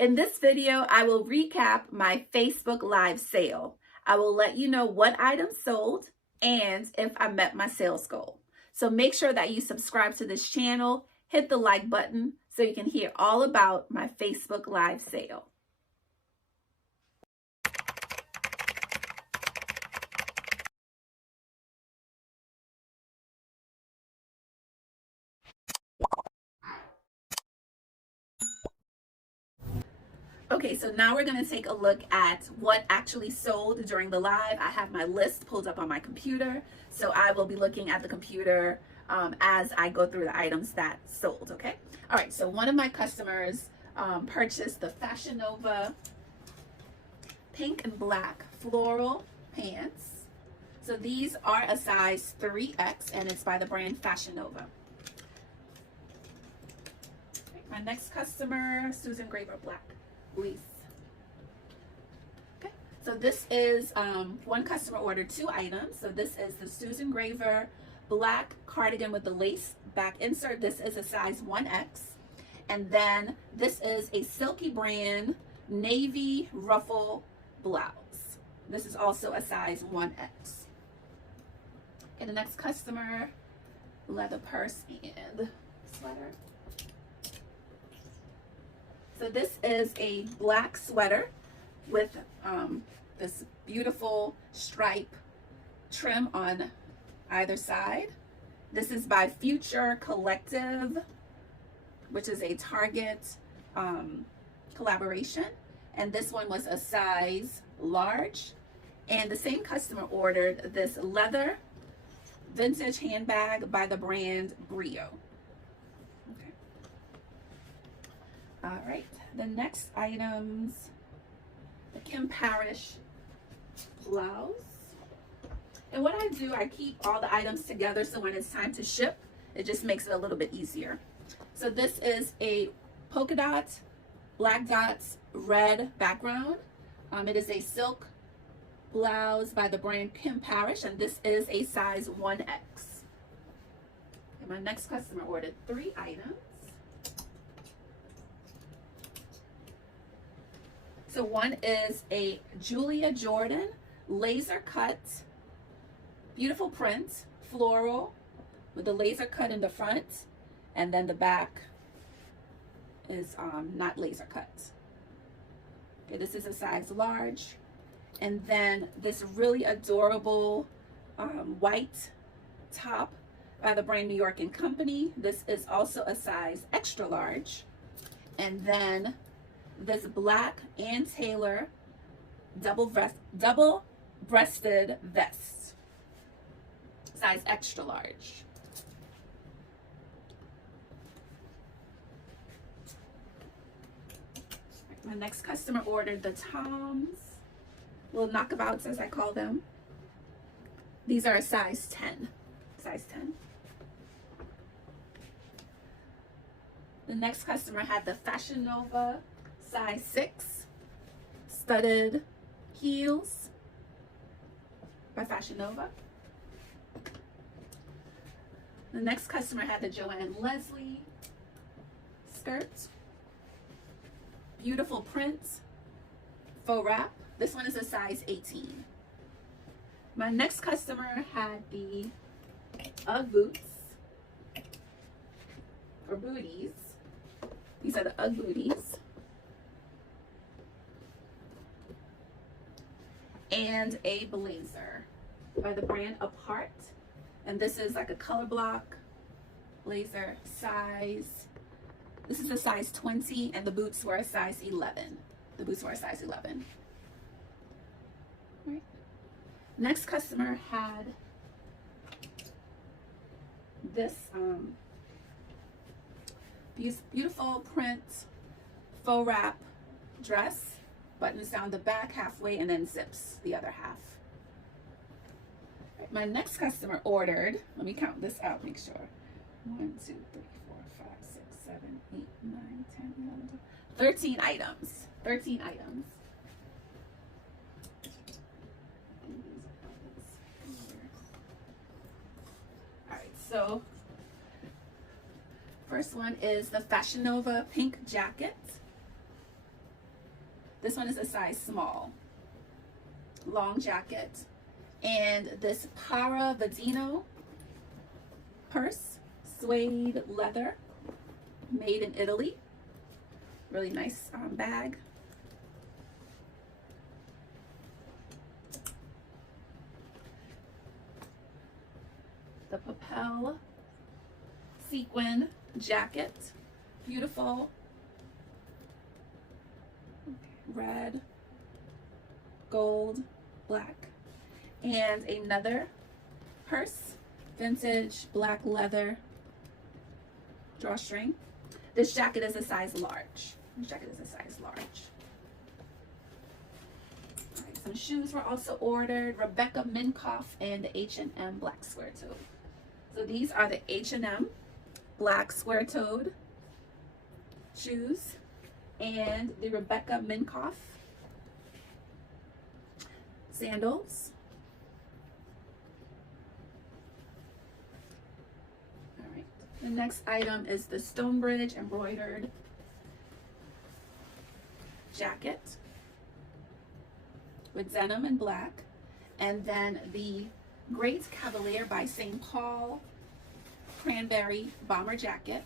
In this video, I will recap my Facebook Live sale. I will let you know what items sold and if I met my sales goal. So make sure that you subscribe to this channel, hit the like button so you can hear all about my Facebook Live sale. Okay, so now we're going to take a look at what actually sold during the live. I have my list pulled up on my computer, so I will be looking at the computer as I go through the items that sold, okay? All right, so one of my customers purchased the Fashion Nova pink and black floral pants. So these are a size 3X, and it's by the brand Fashion Nova. My next customer, Susan Graver Black Fleece. Okay, so this is one customer ordered 2 items. So this is the Susan Graver black cardigan with the lace back insert. This is a size 1X. And then this is a Silky brand navy ruffle blouse. This is also a size 1X. Okay, the next customer, leather purse and sweater. So this is a black sweater with this beautiful stripe trim on either side. This is by Future Collective, which is a Target collaboration. And this one was a size large. And the same customer ordered this leather vintage handbag by the brand Brio. All right, the next items, the Kim Parrish blouse. And what I do, I keep all the items together so when it's time to ship, it just makes it a little bit easier. So this is a polka dot, black dots, red background. It is a silk blouse by the brand Kim Parrish, and this is a size 1X. And my next customer ordered 3 items. So one is a Julia Jordan laser cut, beautiful print, floral with the laser cut in the front, and then the back is not laser cut. Okay, this is a size large. And then this really adorable white top by the brand New York & Company. This is also a size extra large. And then this black Ann Taylor double-breasted vest, size extra large. My next customer ordered the Toms, little knockabouts as I call them. These are a size 10, size 10. The next customer had the Fashion Nova size 6 studded heels by Fashion Nova. The next customer had the Joanne Leslie skirt, beautiful print, faux wrap. This one is a size 18. My next customer had the UGG boots or booties. These are the UGG booties. And a blazer by the brand Apart. And this is like a color block blazer size. This is a size 20 and the boots were a size 11. The boots were a size 11. Right. Next customer had this beautiful print faux wrap dress. Buttons down the back halfway and then zips the other half. Right, my next customer ordered, let me count this out, make sure. 1, 2, 3, 4, 5, 6, 7, 8, 9, 10, 11, 12, 13 items. 13 items. All right, so first one is the Fashion Nova pink jacket. This one is a size small. Long jacket. And this Para Vadino purse, suede leather, made in Italy. Really nice bag. The Papel sequin jacket, beautiful, red, gold, black. And another purse, vintage black leather drawstring. This jacket is a size large. This jacket is a size large. All right, some shoes were also ordered. Rebecca Minkoff and the H&M black square-toed. So these are the H&M black square-toed shoes and the Rebecca Minkoff sandals. All right. The next item is the Stonebridge embroidered jacket with denim and black, and then the Great Cavalier by St. Paul cranberry bomber jacket.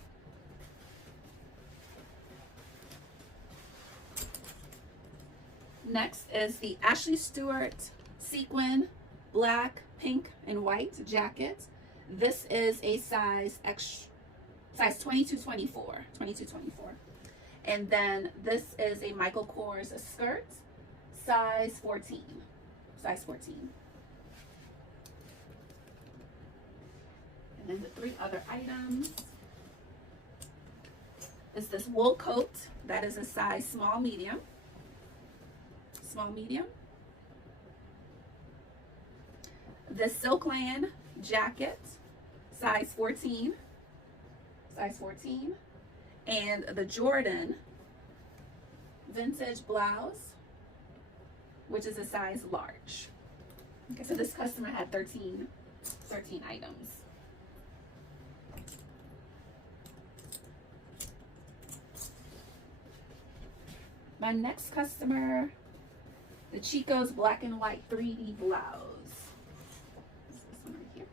Next is the Ashley Stewart sequin black, pink, and white jacket. This is a size 22-24. And then this is a Michael Kors skirt, size 14. And then the three other items is this wool coat that is a size small medium. The Silkland jacket, size 14. And the Jordan vintage blouse, which is a size large. Okay, so this customer had 13 items. My next customer, the Chico's black and white 3D blouse. This one right here.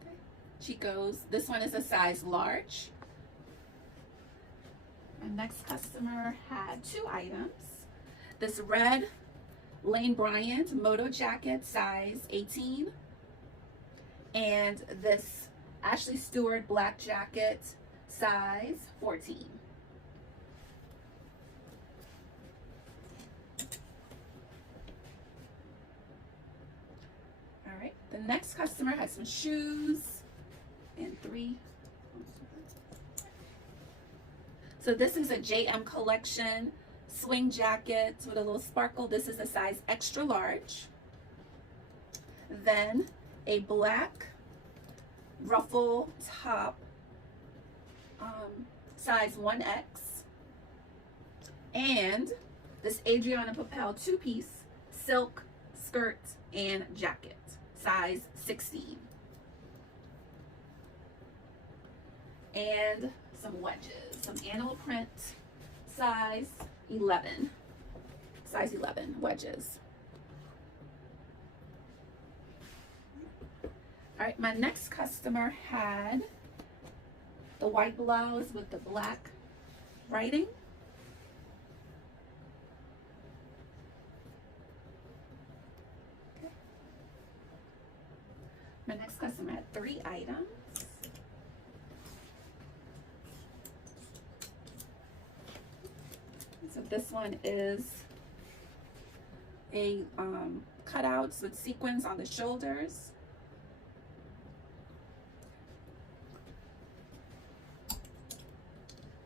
Okay. Chico's, this one is a size large. My next customer had 2 items. This red Lane Bryant moto jacket, size 18. And this Ashley Stewart black jacket, size 14. All right, the next customer has some shoes and 3. So this is a JM collection swing jacket with a little sparkle. This is a size extra large. Then a black ruffle top, size 1X. And this Adriana Papel 2-piece silk skirt and jacket, size 16. And some wedges, some animal print, size 11 wedges. All right, my next customer had the white blouse with the black writing. Okay. My next customer had 3 items. So this one is a cutouts with sequins on the shoulders.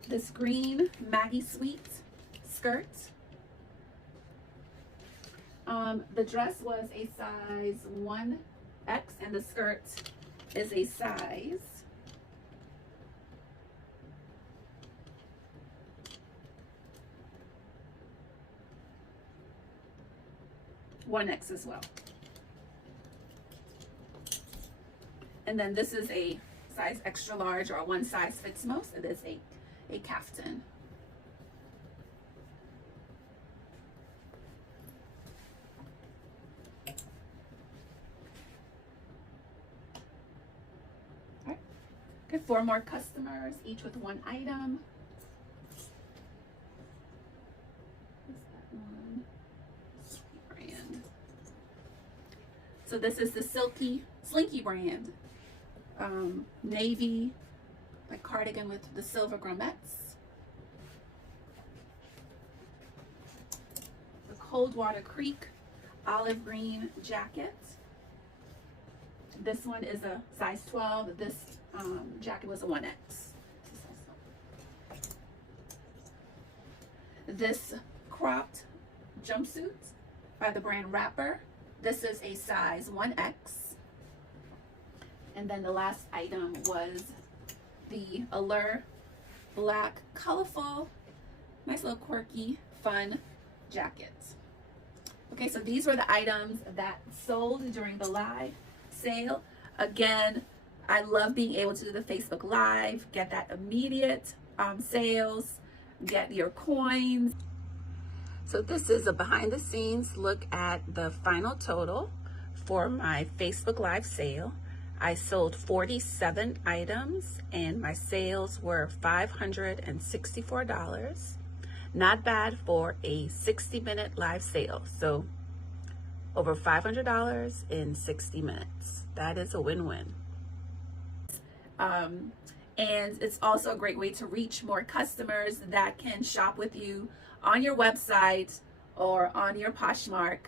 This green Maggie Sweet skirt. The dress was a size 1X and the skirt is a size (1X) as well. And then this is a size extra large, or one size fits most. It is a caftan. 4 more customers, each with 1 item. What's that one? Brand. So this is the Slinky brand. Navy, like cardigan with the silver grommets. The Coldwater Creek olive green jacket. This one is a size 12. This jacket was a 1X. This cropped jumpsuit by the brand Wrapper. This is a size 1X. And then the last item was the Allure black, colorful, nice little quirky, fun jacket. Okay, so these were the items that sold during the live sale. Again, I love being able to do the Facebook Live, get that immediate sales, get your coins. So this is a behind the scenes look at the final total for my Facebook Live sale. I sold 47 items and my sales were $564. Not bad for a 60-minute live sale. So over $500 in 60 minutes. That is a win-win. And it's also a great way to reach more customers that can shop with you on your website or on your Poshmark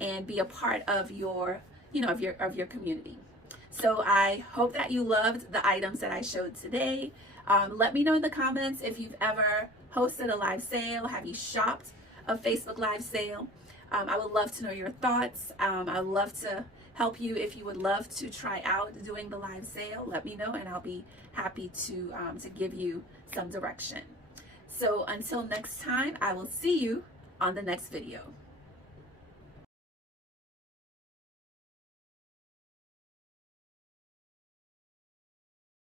and be a part of your, of your community. So I hope that you loved the items that I showed today. Let me know in the comments if you've ever hosted a live sale. Have you shopped a Facebook Live sale? I would love to know your thoughts. I would love to help you if you would love to try out doing the live sale. Let me know and I'll be happy to give you some direction. So until next time, I will see you on the next video.